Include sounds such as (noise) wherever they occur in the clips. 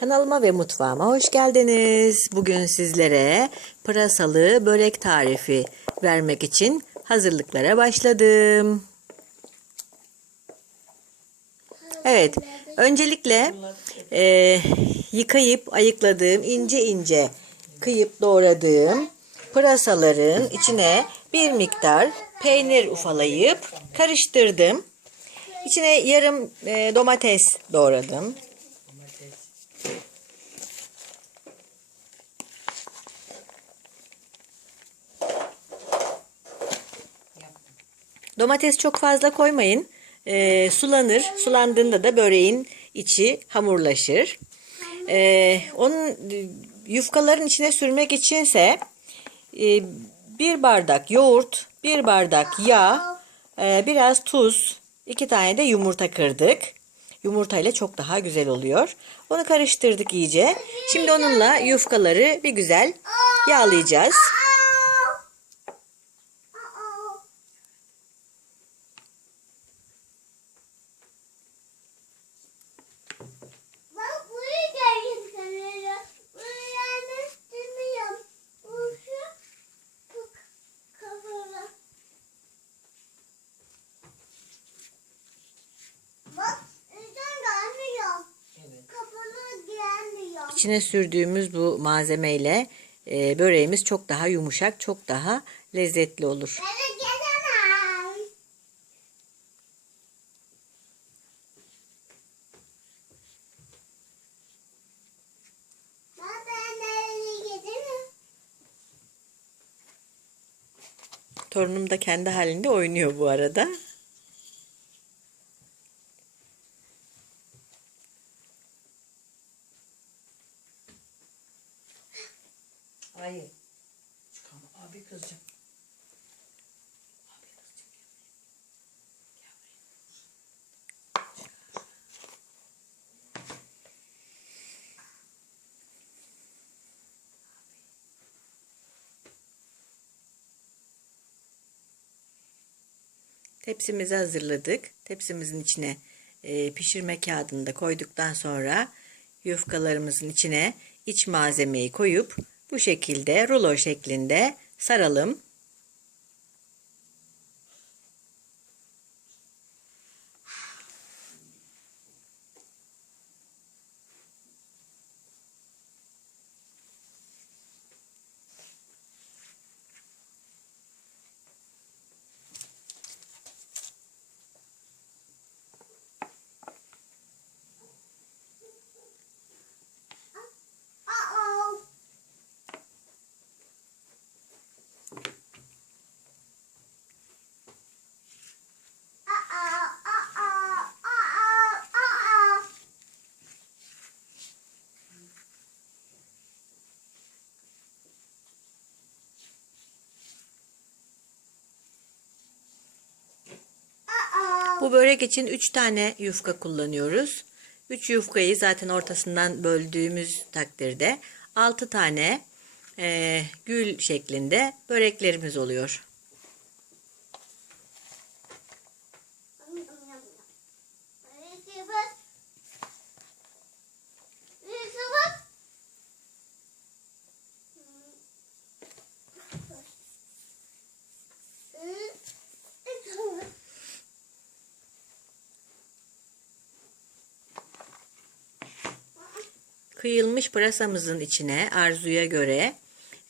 Kanalıma ve mutfağıma hoş geldiniz. Bugün sizlere pırasalı börek tarifi vermek için hazırlıklara başladım. Evet, öncelikle e, yıkayıp ayıkladığım ince ince kıyıp doğradığım pırasaların içine bir miktar peynir ufalayıp karıştırdım. İçine yarım e, domates doğradım. Domates çok fazla koymayın. Ee, sulanır. Sulandığında da böreğin içi hamurlaşır. Ee, onun e, yufkaların içine sürmek içinse e, bir bardak yoğurt, bir bardak yağ, e, biraz tuz, iki tane de yumurta kırdık. Yumurta ile çok daha güzel oluyor. Onu karıştırdık iyice. Şimdi onunla yufkaları bir güzel yağlayacağız. İçine sürdüğümüz bu malzemeyle e, böreğimiz çok daha yumuşak, çok daha lezzetli olur. Torunum da kendi halinde oynuyor bu arada. Buraya. Tepsimizi hazırladık. Tepsimizin içine e, pişirme kağıdını da koyduktan sonra yufkalarımızın içine iç malzemeyi koyup bu şekilde rulo şeklinde saralım. Bu börek için 3 tane yufka kullanıyoruz. 3 yufkayı zaten ortasından böldüğümüz takdirde 6 tane e, gül şeklinde böreklerimiz oluyor. Kıyılmış pırasamızın içine arzuya göre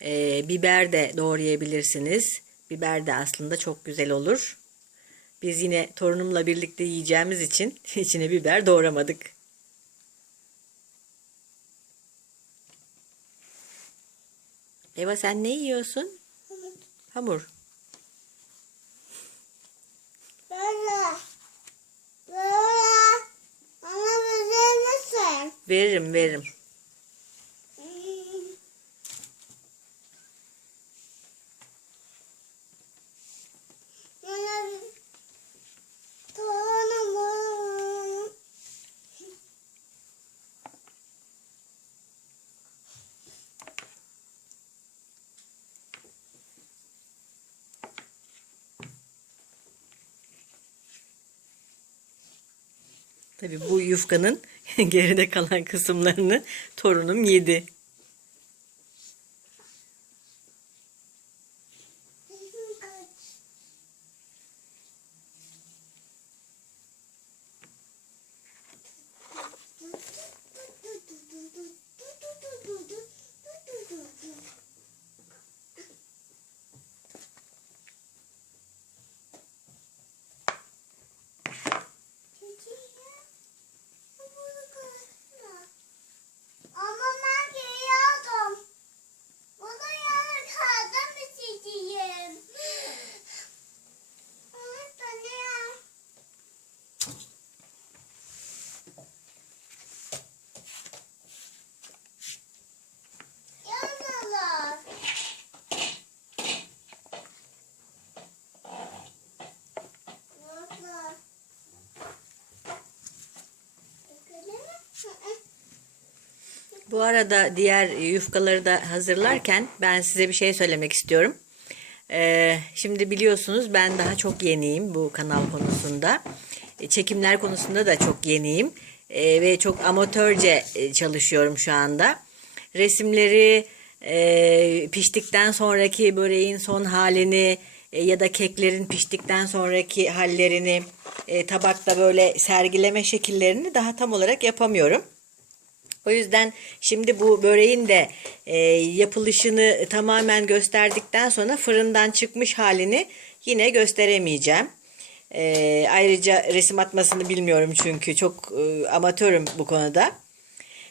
e, biber de doğrayabilirsiniz. Biber de aslında çok güzel olur. Biz yine torunumla birlikte yiyeceğimiz için (laughs) içine biber doğramadık. Eva sen ne yiyorsun? Hamur. Böyle. Böyle. Bana verir misin? Veririm veririm. Bana Torunum. Tabii bu yufkanın (laughs) geride kalan kısımlarını torunum yedi. Bu arada diğer yufkaları da hazırlarken ben size bir şey söylemek istiyorum. Ee, şimdi biliyorsunuz ben daha çok yeniyim bu kanal konusunda. E, Çekimler konusunda da çok yeniyim. E, ve çok amatörce e, çalışıyorum şu anda. Resimleri e, piştikten sonraki böreğin son halini e, ya da keklerin piştikten sonraki hallerini e, tabakta böyle sergileme şekillerini daha tam olarak yapamıyorum. O yüzden şimdi bu böreğin de e, yapılışını tamamen gösterdikten sonra fırından çıkmış halini yine gösteremeyeceğim. E, ayrıca resim atmasını bilmiyorum çünkü çok e, amatörüm bu konuda.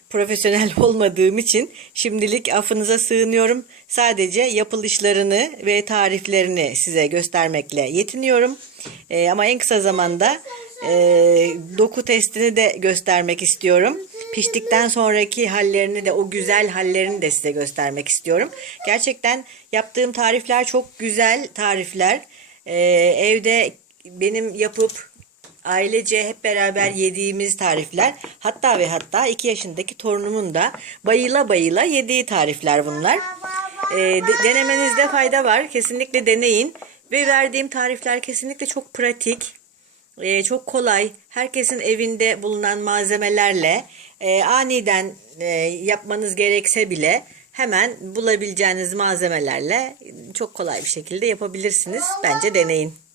Profesyonel (laughs) olmadığım için şimdilik affınıza sığınıyorum. Sadece yapılışlarını ve tariflerini size göstermekle yetiniyorum. E, ama en kısa zamanda e, doku testini de göstermek istiyorum. Piştikten sonraki hallerini de o güzel hallerini de size göstermek istiyorum. Gerçekten yaptığım tarifler çok güzel tarifler. E, evde benim yapıp ailece hep beraber yediğimiz tarifler. Hatta ve hatta 2 yaşındaki torunumun da bayıla bayıla yediği tarifler bunlar. E, de- denemenizde fayda var. Kesinlikle deneyin. Ve verdiğim tarifler kesinlikle çok pratik. E, çok kolay. Herkesin evinde bulunan malzemelerle e, aniden e, yapmanız gerekse bile hemen bulabileceğiniz malzemelerle çok kolay bir şekilde yapabilirsiniz. Bence deneyin.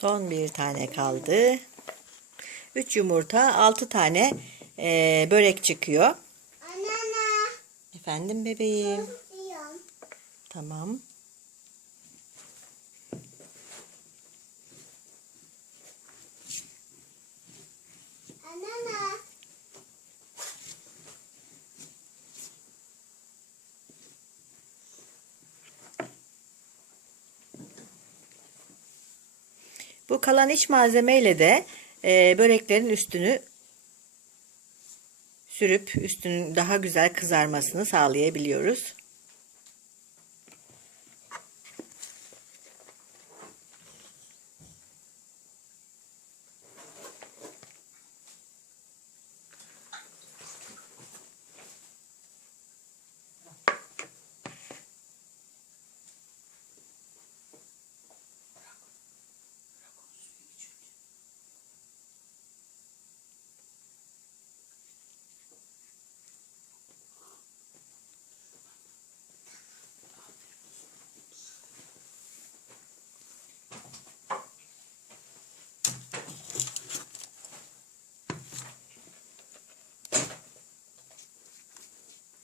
Son bir tane kaldı. 3 yumurta, 6 tane e, börek çıkıyor. Anne, Efendim bebeğim. Tamam. Bu kalan iç malzemeyle de e, böreklerin üstünü sürüp üstünün daha güzel kızarmasını sağlayabiliyoruz.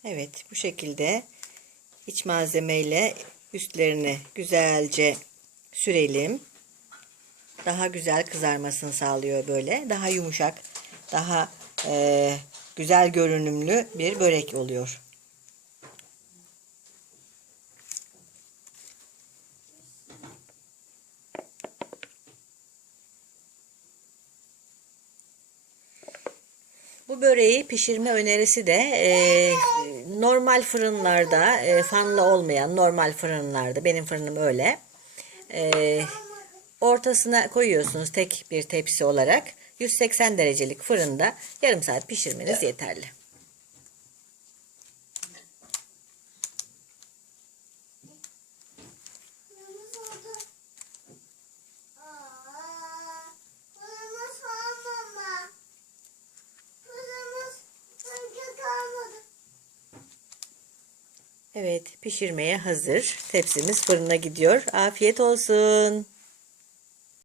Evet bu şekilde iç malzemeyle üstlerini güzelce sürelim. Daha güzel kızarmasını sağlıyor böyle. Daha yumuşak, daha eee, güzel görünümlü bir börek oluyor. Bu böreği pişirme önerisi de e, normal fırınlarda, e, fanlı olmayan normal fırınlarda, benim fırınım öyle. E, ortasına koyuyorsunuz tek bir tepsi olarak. 180 derecelik fırında yarım saat pişirmeniz yeterli. Evet pişirmeye hazır. Tepsimiz fırına gidiyor. Afiyet olsun.